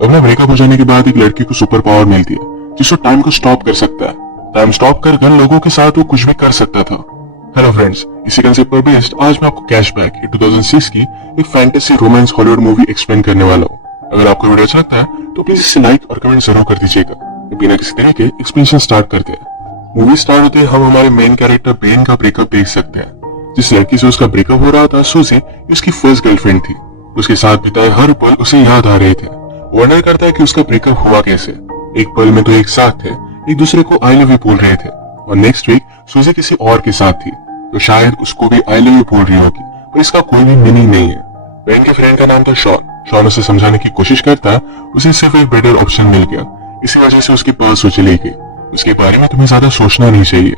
अपना ब्रेकअप हो जाने के बाद एक लड़की को सुपर पावर मिलती है जिसको टाइम को स्टॉप कर सकता है। टाइम स्टॉप कर लोगों के साथ वो कुछ भी कर सकता था। हेलो फ्रेंड्स, इसी कंसेप्ट पर बेस्ड आज मैं आपको कैशबैक 2006 की एक fantasy romance Hollywood movie explain करने वाला हूँ। अगर आपको वीडियो अच्छा लगता है तो प्लीज इसे लाइक और कमेंट जरूर कर दीजिएगा। बिना किसी तरह के एक्सप्लेनेशन स्टार्ट करते हैं। मूवी स्टार्ट होते हम हमारे मेन कैरेक्टर बेन का ब्रेकअप देख सकते हैं। जिस लड़की से उसका ब्रेकअप हो रहा था सूजी उसकी फर्स्ट गर्लफ्रेंड थी। उसके साथ बिताए हर पल उसे याद आ रहे थे। वंडर करता है कि उसका ब्रेकअप हुआ कैसे। एक पल में तो एक साथ थे, एक दूसरे को आई लव यू बोल रहे थे और नेक्स्ट वीक सूजी किसी और के साथ थी तो शायद उसको भी आई लव यू बोल रही होगी, पर इसका कोई भी मीनिंग नहीं है। बेन के फ्रेंड का नाम था शॉन उसे समझाने की कोशिश करता है। उसे सिर्फ एक बेटर ऑप्शन मिल गया, इसी वजह से उसके पास वो चली गई। उसके बारे में तुम्हें ज्यादा सोचना नहीं चाहिए।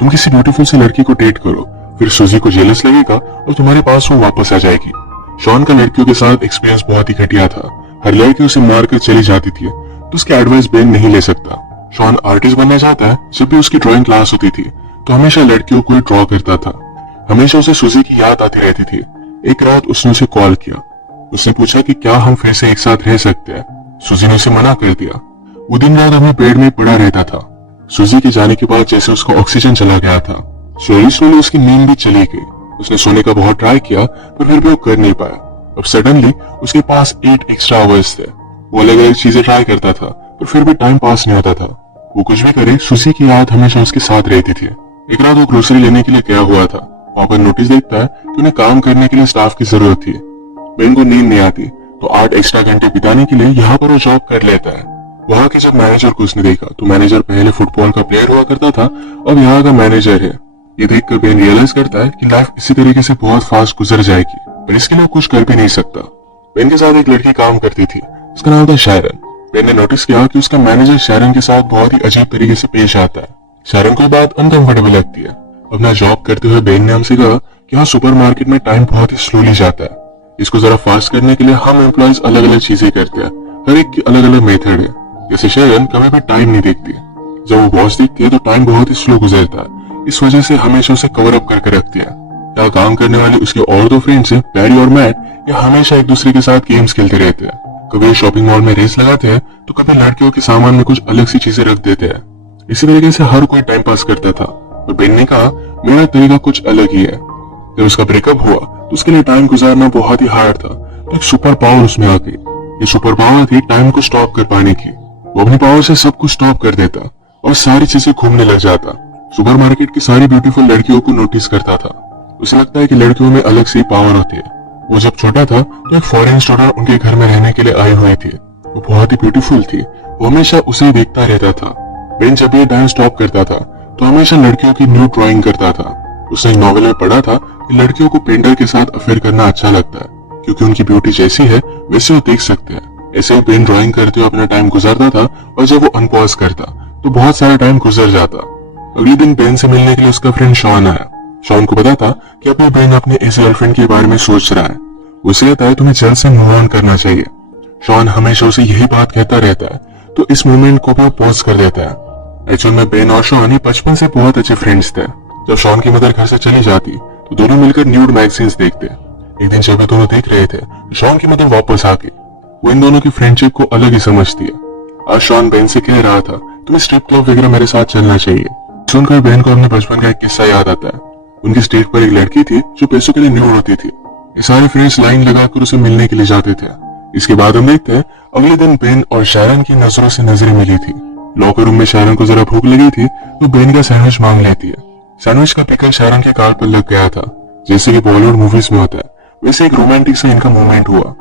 तुम किसी ब्यूटीफुल सी लड़की को डेट करो, फिर सूजी को जेलस लगेगा और तुम्हारे पास वो वापस आ जाएगी। शॉन का लड़कियों के साथ एक्सपीरियंस बहुत ही घटिया था। हर लड़की उसे मारकर चली जाती थी तो उसकी एडवाइस बेन नहीं ले सकता। शॉन आर्टिस्ट बनना चाहता है। जब भी उसकी ड्राइंग क्लास होती थी तो हमेशा लड़कियों को ड्रॉ करता था। हमेशा उसे सूजी की याद आती रहती थी। एक रात उसने उसे कॉल किया। उसने पूछा कि क्या हम फिर से एक साथ रह सकते हैं। सूजी ने उसे मना कर दिया। वो दिन रात अपने बेड में पड़ा रहता था। सूजी के जाने के बाद जैसे उसका ऑक्सीजन चला गया था, स्लोली उसकी नींद भी चली गई। उसने सोने का बहुत ट्राई किया पर फिर भी वो कर नहीं पाया। अब सडनली उसके पास 8 एक्स्ट्रा आवर्स थे। वो अलग अलग चीजें ट्राई करता था पर फिर भी टाइम पास नहीं होता था। वो कुछ भी करे सूजी की याद हमेशा उसके साथ रहती थी। एक रात वो ग्रोसरी लेने के लिए गया हुआ था। वहां पर नोटिस देखता है कि उन्हें काम करने के लिए स्टाफ की जरूरत थी। बेन को नींद नहीं आती तो 8 एक्स्ट्रा घंटे बिताने के लिए यहाँ पर वो जॉब कर लेता है। वहां के जब मैनेजर को उसने देखा तो मैनेजर पहले फुटबॉल का प्लेयर हुआ करता था, अब यहाँ का मैनेजर है। ये देखकर बेन रियलाइज करता है कि लाइफ इसी तरीके से बहुत फास्ट गुजर जाएगी, पर इसके लिए कुछ कर भी नहीं सकता। बेन के साथ एक लड़की काम करती थी, उसका नाम था शायरन। बेन ने नोटिस किया कि उसका मैनेजर शायरन के साथ बहुत ही अजीब तरीके से पेश आता है। शायरन को बात अनकंफर्टेबल लगती है। अपना जॉब करते हुए बेन ने हमसे कहा कि यहाँ सुपरमार्केट में टाइम बहुत ही स्लोली जाता है। इसको जरा फास्ट करने के लिए हम एम्प्लॉइज अलग अलग चीजें करते हैं। हर एक की अलग अलग मेथड है। जैसे शायरन कभी भी टाइम नहीं देखती। जब वो बॉस देखती है तो टाइम बहुत ही स्लो गुजरता है। इस वजह से हमेशा उसे कवर अप करके रखती है। यहाँ काम करने वाले उसके और दो फ्रेंड्स हैं, पैरी और मैट। ये हमेशा एक दूसरे के साथ गेम्स खेलते रहते हैं। कभी शॉपिंग मॉल में रेस लगाते हैं तो कभी लड़कियों के सामान में कुछ अलग सी चीजें रख देते हैं। इसी तरीके से हर कोई टाइम पास करता था। और बेन ने कहा मेरा तरीका कुछ अलग ही है। जब उसका ब्रेकअप हुआ तो उसके लिए टाइम गुजारना बहुत ही हार्ड था। तो एक सुपर पावर उसमें आ गई। ये सुपर पावर थी टाइम को स्टॉप कर पाने की। वो अपनी पावर से सब कुछ स्टॉप कर देता और सारी चीजें घूमने लग जाता। सुपरमार्केट की सारी ब्यूटीफुल लड़कियों को नोटिस करता था। उसे लगता है कि लड़कियों में अलग सी पावर होती है। वो जब छोटा था तो एक फॉरेन स्टूडेंट उनके घर में रहने के लिए आई हुई थी। वो बहुत ही ब्यूटीफुल थी। वो हमेशा उसे ही देखता रहता था। बेन जब ये टाइम स्टॉप करता था तो हमेशा लड़कियों की न्यू ड्राइंग करता था। उसने एक नॉवेल में पढ़ा था कि लड़कियों को पेंटर के साथ अफेयर करना अच्छा लगता है क्योंकि उनकी ब्यूटी जैसी है वैसे वो देख सकते हैं। ऐसे वो पेन ड्राइंग करते हुए अपना टाइम गुजारता था और जब वो अनपॉज करता तो बहुत सारा टाइम गुजर जाता। अगले दिन बेन से मिलने के लिए उसका फ्रेंड शॉन आया। शॉन को पता था कि अपने बेन अपने इस गर्लफ्रेंड के बारे में सोच रहा है। उसे कहता है तुम्हें जल्द से मूव ऑन करना चाहिए। शॉन हमेशा उसे यही बात कहता रहता है तो इस मोमेंट को भी पॉज कर देता है। एक्चुअल में बेन और शॉन बचपन से बहुत अच्छे फ्रेंड्स थे। जब शॉन की मदर घर से चली जाती तो दोनों मिलकर न्यूड मैगजीन्स देखते। एक दिन जब दोनों देख रहे थे शॉन की मदर वापस आ गई। वो इन दोनों की फ्रेंडशिप को अलग ही समझती है। आज शॉन बेन से कह रहा था तुम्हें स्ट्रिप क्लब वगैरह मेरे साथ चलना चाहिए। सुनकर बेन को अपने बचपन का एक किस्सा याद आता है। उनकी स्टेज पर एक लड़की थी जो पैसों के लिए न्यूड होती थी। ये सारे फ्रेंड्स लाइन लगाकर उसे मिलने के लिए जाते थे। इसके बाद हम देखते हैं अगले दिन बेन और शायरन की नजरों से नजरें मिली थी। लॉकर रूम में शायरन को जरा भूख लगी थी तो बेन का सैंडविच मांग लेती है। सैंडविच का पिकल शायरन के गाल पर लग गया था। जैसे कि बॉलीवुड मूवीज में होता है वैसे एक रोमांटिक से इनका मूवमेंट हुआ।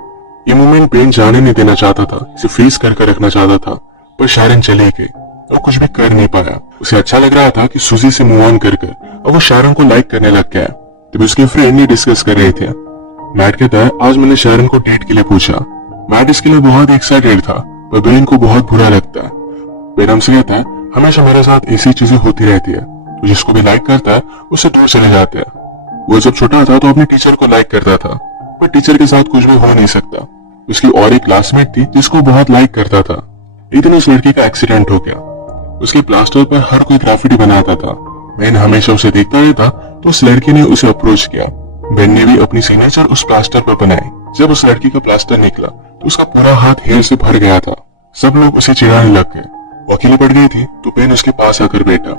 ये मूवमेंट बेन जाने नहीं देना चाहता था, इसे फ्रीज कर रखना चाहता था, पर शायरन चली गई और कुछ भी कर नहीं पाया। उसे अच्छा लग रहा था कि सूजी से मूव ऑन कर अब वो शायरन को लाइक करने लग गया। तब उसके फ्रेंड ने डिस्कस कर रहे थे। मैट कहता है आज मैंने शायरन को डेट के लिए पूछा। मैट इसके लिए बहुत एक्साइटेड था पर बेन को बहुत बुरा लगता है। बेन हमसे कहता है हमेशा मेरे साथ ऐसी चीजें होती रहती है, तो जिसको भी लाइक करता है उससे दूर चले जाते हैं। वो जब छोटा था तो अपने टीचर को लाइक करता था पर टीचर के साथ कुछ भी हो नहीं सकता। उसकी और एक क्लासमेट थी जिसको बहुत लाइक करता था। एक दिन उस लड़की का एक्सीडेंट हो गया। उसके प्लास्टर पर हर कोई ग्राफिटी बनाता था। बेन हमेशा उसे देखता रहता तो उस लड़की ने उसे अप्रोच किया। बेन ने भी अपनी सिग्नेचर उस प्लास्टर पर बनाई। जब उस लड़की का प्लास्टर निकला तो उसका पूरा हाथ हेयर से भर गया था। सब लोग उसे चिढ़ाने लग गए। वो अकेली पड़ गई थी तो बेन उसके पास आकर बैठा,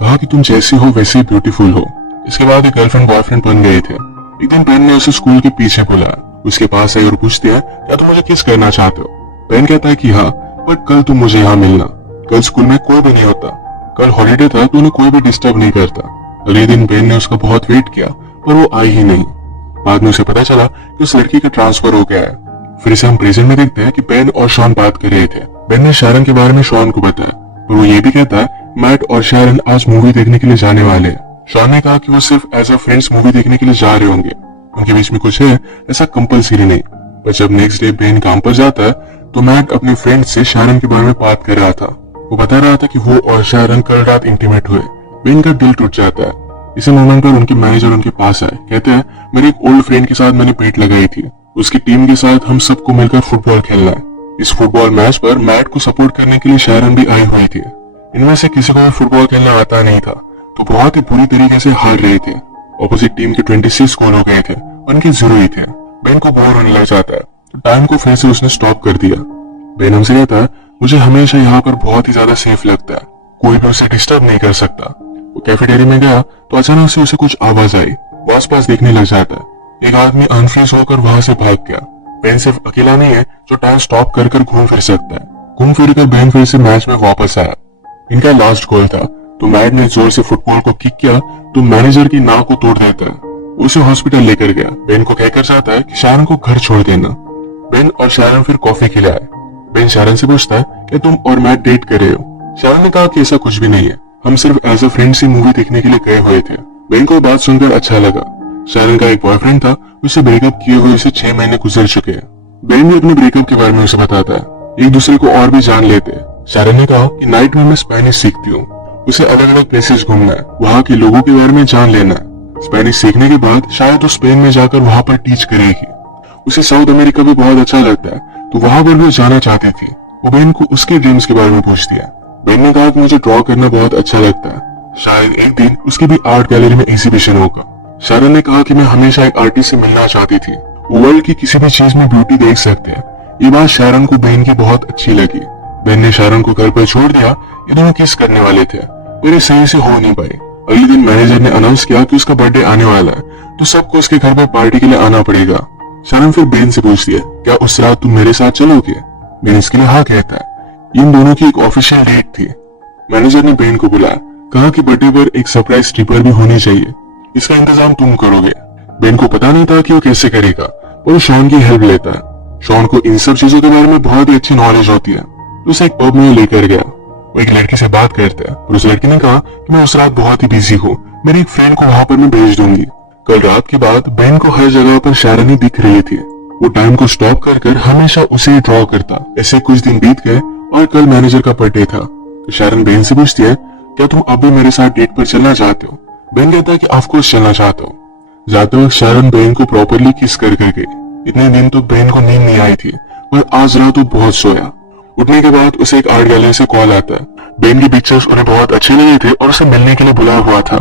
कहा कि तुम जैसी हो वैसे ही ब्यूटीफुल हो। इसके बाद एक गर्लफ्रेंड बॉयफ्रेंड बन गए थे। एक दिन बेन ने उसे स्कूल के पीछे बुलाया, उसके पास आई और पूछती है, क्या तुम मुझे किस करना चाहते हो? बेन कहता है कि हाँ, बट कल तुम मुझे यहाँ मिलना। कल स्कूल में कोई भी नहीं होता, कल हॉलीडे था तो उन्हें कोई भी डिस्टर्ब नहीं करता। अगले दिन बेन ने उसका बहुत वेट किया पर वो आई ही नहीं। बाद में उसे पता चला कि उस लड़की का ट्रांसफर हो गया है। फिर से हम प्रेजेंट में देखते हैं कि बेन और शॉन बात कर रहे थे। बेन ने शैरन के बारे में शॉन को बताया और वो ये भी कहता है मैट और शैरन आज मूवी देखने के लिए जाने वाले हैं। शॉन ने कहा कि वो सिर्फ एज अ फ्रेंड्स मूवी देखने के लिए जा रहे होंगे, उनके बीच में कुछ है ऐसा कंपल्सरी नहीं। पर जब नेक्स्ट डे बेन काम पर जाता है तो मैट अपने फ्रेंड से शैरन के बारे में बात कर रहा था। वो बता रहा था कि वो और शैरन कल रात इंटीमेट हुए। बेन का दिल टूट जाता है। इसी मोमेंट पर उनके मैनेजर उनके पास आए, कहते हैं मेरे एक ओल्ड फ्रेंड के साथ मैंने बेट लगाई थी, उसकी टीम के साथ हम सबको मिलकर फुटबॉल खेलना है। इस फुटबॉल मैच पर मैट को सपोर्ट करने के लिए शैरन भी आई हुई थी। इनमें से किसी को भी फुटबॉल खेलना आता नहीं था तो बहुत ही बुरी तरीके से हार रहे थे। ऑपोजिट टीम के 26 गोल हो गए थे, उनके 0 ही थे। बेन को बोर होने लग जाता है तो टाइम को फिर से उसने स्टॉप कर दिया। बेन हमसे कहता है मुझे हमेशा यहाँ पर बहुत ही ज्यादा सेफ लगता है, कोई भी उसे डिस्टर्ब नहीं कर सकता। वो कैफेटेरिया में गया तो अचानक से उसे कुछ आवाज आई। वो आसपास देखने लग जाता है। एक आदमी अनफ्रीज होकर वहां से भाग गया। बेन सिर्फ अकेला नहीं है जो टाइम स्टॉप कर कर घूम फिर सकता है। घूम फिर कर बेन फिर से मैच में वापस आया। इनका लास्ट गोल था तो मैट ने जोर से फुटबॉल को किक किया तो मैनेजर की नाक को तोड़ देता है। उसे हॉस्पिटल लेकर गया। बेन को कहकर चाहता है कि शैरन को घर छोड़ देना। बेन और शैरन फिर कॉफी के लिए आए। बेन शैरन से पूछता है कि तुम और मैट डेट कर रहे हो? शैरन ने कहा कि ऐसा कुछ भी नहीं है, हम सिर्फ एज अ फ्रेंड ही मूवी देखने के लिए गए हुए थे। बेन को बात सुनकर अच्छा लगा। शैरन का एक बॉयफ्रेंड था, उसे ब्रेकअप किए हुए उसे 6 महीने गुजर चुके हैं। बेन भी अपने ब्रेकअप के बारे में उसे बताता है। एक दूसरे को और भी जान लेते हैं। शैरन ने कहा कि नाइट में मैं स्पेनिश सीखती हूँ, उसे अलग अलग प्लेसेस घूमना है, वहाँ के लोगों के बारे में जान लेना है। स्पेनिश सीखने के बाद शायद वो स्पेन में जाकर वहाँ पर टीच करेगी। उसे साउथ अमेरिका भी बहुत अच्छा लगता है तो वहाँ पर भी जाना चाहती थी। वो बेन को उसके ड्रीम्स के बारे में पूछती है। बेन ने कहा कि मुझे ड्रॉ करना बहुत अच्छा लगता है, शायद एक दिन उसकी भी आर्ट गैलरी में एग्जीबिशन होगा। शैरन ने कहा कि मैं हमेशा एक आर्टिस्ट से मिलना चाहती थी, वर्ल्ड की किसी भी चीज में ब्यूटी देख सकते हैं। ये बात शैरन को बेन की बहुत अच्छी लगी। बेन ने शैरन को घर पर छोड़ दिया। ये दोनों किस करने वाले थे पर ये सही से हो नहीं पाए। अगले दिन मैनेजर ने अनाउंस किया कि उसका बर्थडे आने वाला है तो सबको उसके घर पर पार्टी के लिए आना पड़ेगा। शैरन फिर बेन से पूछती है, क्या उस रात तुम मेरे साथ चलोगे? बेन इसके लिए हाँ कहता है। इन दोनों की एक ऑफिशियल डेट थी। मैनेजर ने बेन को बुलाया, कहा कि बर्थडे पर एक सरप्राइज स्ट्रिपर भी होनी चाहिए, इसका इंतजाम तुम करोगे। बेन को पता नहीं था कि वो कैसे करेगा और शॉन की हेल्प लेता है। शॉन को इन सब चीजों के बारे में बहुत ही अच्छी नॉलेज होती है तो उसे एक पब में लेकर गया। वो एक लड़की से बात करता है और उस लड़की ने कहा कि मैं उस रात बहुत ही बिजी हूँ, मेरे एक फ्रेंड को वहां पर मैं भेज दूंगी। कल रात के बाद बेन को हर जगह पर शैरन ही दिख रही थी। वो टाइम को स्टॉप कर कर हमेशा उसे ड्रॉ करता। ऐसे कुछ दिन बीत गए और कल मैनेजर का बर्थडे था तो शैरन बेन से पूछती है, क्या तुम अब भी मेरे साथ डेट पर चलना चाहते हो? बेन कहता है कि ऑफ कोर्स चलना चाहता हूँ। जाते वक्त शैरन बेन को प्रॉपरली किस कर गई। इतने दिन तो बेन को नींद नहीं आई थी पर आज रात वो बहुत सोया। उठने के बाद उसे एक आर्ट गैलरी से कॉल आता है। बेन की पिक्चर्स उन्हें बहुत अच्छे लगे थे और उसे मिलने के लिए बुलाया हुआ था।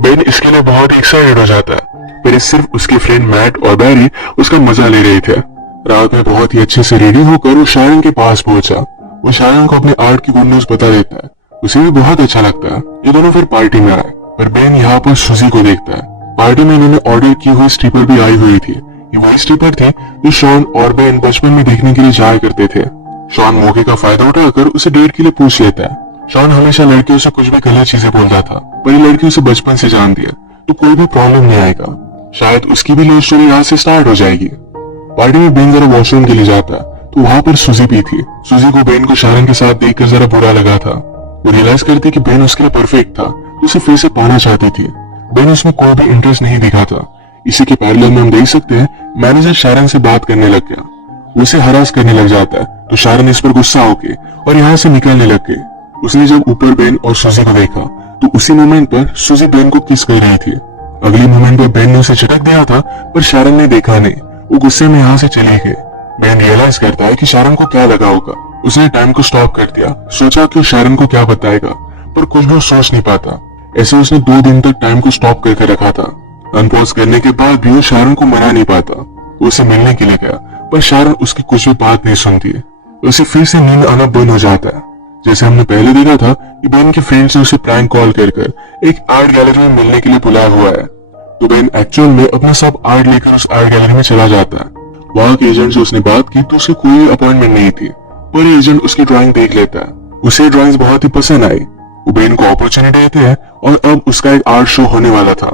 बेन इसके लिए बहुत एक्साइटेड हो जाता है पर सिर्फ उसके फ्रेंड मैट और बैरी उसका मजा ले रहे थे। रात में बहुत ही अच्छे से रेडी होकर वो शैरन के पास पहुंचा। वो शैरन को अपने आर्ट की गुड न्यूज बता देता है, उसे भी बहुत अच्छा लगता है। ये दोनों फिर पार्टी में आए पर बेन यहाँ पर सुजी को देखता है। पार्टी में इन्होंने ऑर्डर की हुई स्ट्रिपर भी आई हुई थी। ये वही स्ट्रिपर थी जो शॉन और बेन बचपन में देखने के लिए जाया करते थे। शॉन मौके का फायदा उठाकर उसे डेट के लिए पूछ लेता है। शॉन हमेशा लड़कियों से कुछ भी गलत चीजें बोलता था पर ये लड़की उसे बचपन से जानती है तो कोई भी प्रॉब्लम नहीं आएगा। शायद उसकी भी लव स्टोरी यहाँ से स्टार्ट हो जाएगी। पार्टी में बेन जरा वॉशरूम के लिए जाता है तो वहां पर सुजी भी थी। सुजी को बेन को शैरन के साथ देखकर जरा बुरा लगा था। वो रियलाइज करती कि बेन उसके लिए परफेक्ट था, उसे फिर से पाना चाहती थी। बेन उसमें कोई भी इंटरेस्ट नहीं दिखा था। इसी के पैरेलल में हम देख सकते हैं मैनेजर शैरन से बात करने लग गया। वो उसे हरास करने लग जाता है तो शैरन इस पर गुस्सा होके और यहाँ से निकलने लग गई। उसने जब ऊपर बेन और सुजी को देखा तो उसी मोमेंट पर सुजी बेन को किस कर रही थी। अगले मोमेंट पर बेन ने उसे झटक दिया था पर शैरन ने देखा नहीं। वो गुस्से में यहाँ से चली गई। बेन रियलाइज करता है कि शैरन को क्या लगा होगा। उसने टाइम को स्टॉप कर दिया, सोचा कि शैरन को क्या बताएगा पर कुछ भी सोच नहीं पाता। ऐसे उसने 2 दिन तक टाइम को स्टॉप करके रखा था। अनपॉज करने के बाद भी वो शैरन को मना नहीं पाता। वो उसे मिलने के लिए गया। पर शारन उसकी कुछ भी बात नहीं सुनती है। उसे फिर से नींद आना बंद हो जाता है। जैसे हमने पहले देखा था कि बेन के फ्रेंड्स ने उसे प्रैंक कॉल कर एक आर्ट गैलरी में मिलने के लिए बुलाया हुआ है, तो बेन एक्चुअल में अपना सब आर्ट लेकर उस आर्ट गैलरी में चला जाता है। वहां के एजेंट से उसने बात की तो उसे कोई अपॉइंटमेंट नहीं थी, पर एजेंट उसकी ड्राइंग देख लेता है। उसे ड्राइंग्स बहुत ही पसंद आई। वो बेन को अपॉर्चुनिटी देते हैं और अब उसका एक आर्ट शो होने वाला था।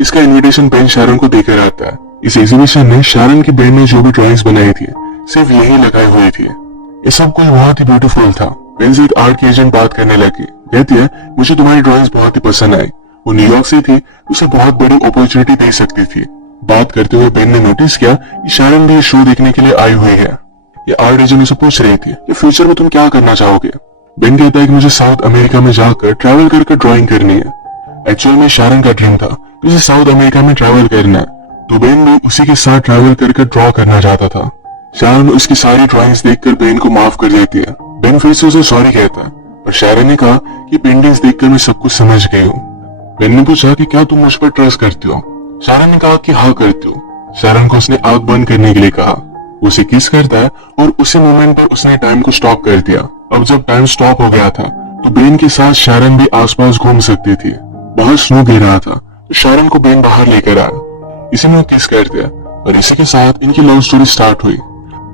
इसका इनविटेशन बेन शारन को देकर आता है। इस एग्जीबिशन में शारन की बेन ने जो भी ड्राइंग्स बनाई थी सिर्फ यही लगाई हुई थी। ये सब कुछ बहुत ही ब्यूटीफुल था। बेन से एक आर्ट की एजेंट बात करने लगी, कहती है मुझे तुम्हारी ड्राइंग्स बहुत ही पसंद आई। वो न्यूयॉर्क से थी, उसे बहुत बड़ी अपॉर्चुनिटी दे सकती थी। बात करते हुए बेन ने नोटिस किया कि शारन भी शो देखने के लिए आई हुई है। ये आर्ट एजेंट उसे पूछ रही थी कि फ्यूचर में तुम क्या करना चाहोगे। बेन कहता है कि मुझे साउथ अमेरिका में जाकर ट्रैवल करके ड्राइंग करनी है। एक्चुअल में शारन का ड्रीम था कि उसे साउथ अमेरिका में ट्रैवल करना है, तो बेन भी उसी के साथ ट्रैवल करके ड्रॉ करना चाहता था। शारन उसकी सारी ड्राइंग्स देखकर बेन को माफ कर देती है। बेन फिर से उसे सॉरी कहता है, पर शारन ने कहा कि पेंटिंग्स देखकर मैं सब कुछ समझ गई हूँ। बेन ने पूछा कि क्या तुम मुझ पर ट्रस्ट करती हो। शारन ने कहा कि हाँ करती हूँ। शारन को उसने आंख बंद करने के लिए कहा। वो उसे किस करता है और उसी मोमेंट पर उसने टाइम को स्टॉप कर दिया। अब जब टाइम स्टॉप हो गया था तो बेन के साथ शारन भी आसपास घूम सकती थी। बाहर स्नो गिर रहा था तो शारन को बेन बाहर लेकर आया। इसी में वो किस कर दिया और इसी के साथ इनकी लव स्टोरी स्टार्ट हुई।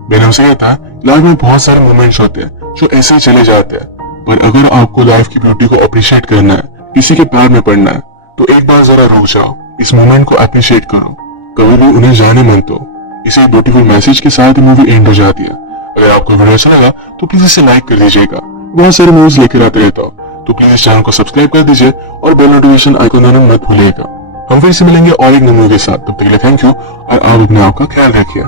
बेन हमसे कहता है लाइफ में बहुत सारे मोमेंट्स होते हैं जो ऐसे ही चले जाते हैं, पर अगर आपको लाइफ की ब्यूटी को अप्रिशिएट करना है, किसी के प्यार में पड़ना है, तो एक बार जरा रुक जाओ, इस मोमेंट को अप्रिशिएट करो, कभी भी उन्हें जाने मत दो। इसे ब्यूटीफुल मैसेज के साथ मूवी एंड हो जाती है। अगर आपको वीडियो अच्छा लगा तो प्लीज इसे लाइक कर दीजिएगा। बहुत सारे मूवीज लेकर आते रहता हूँ, तो प्लीज इस चैनल को सब्सक्राइब कर दीजिए और बेल नोटिफिकेशन आइकन दबाना मत भूलिएगा। हम फिर से मिलेंगे और एक नई मूवी के साथ। तब तक के लिए थैंक यू और आप अपने आप का ख्याल रखिए।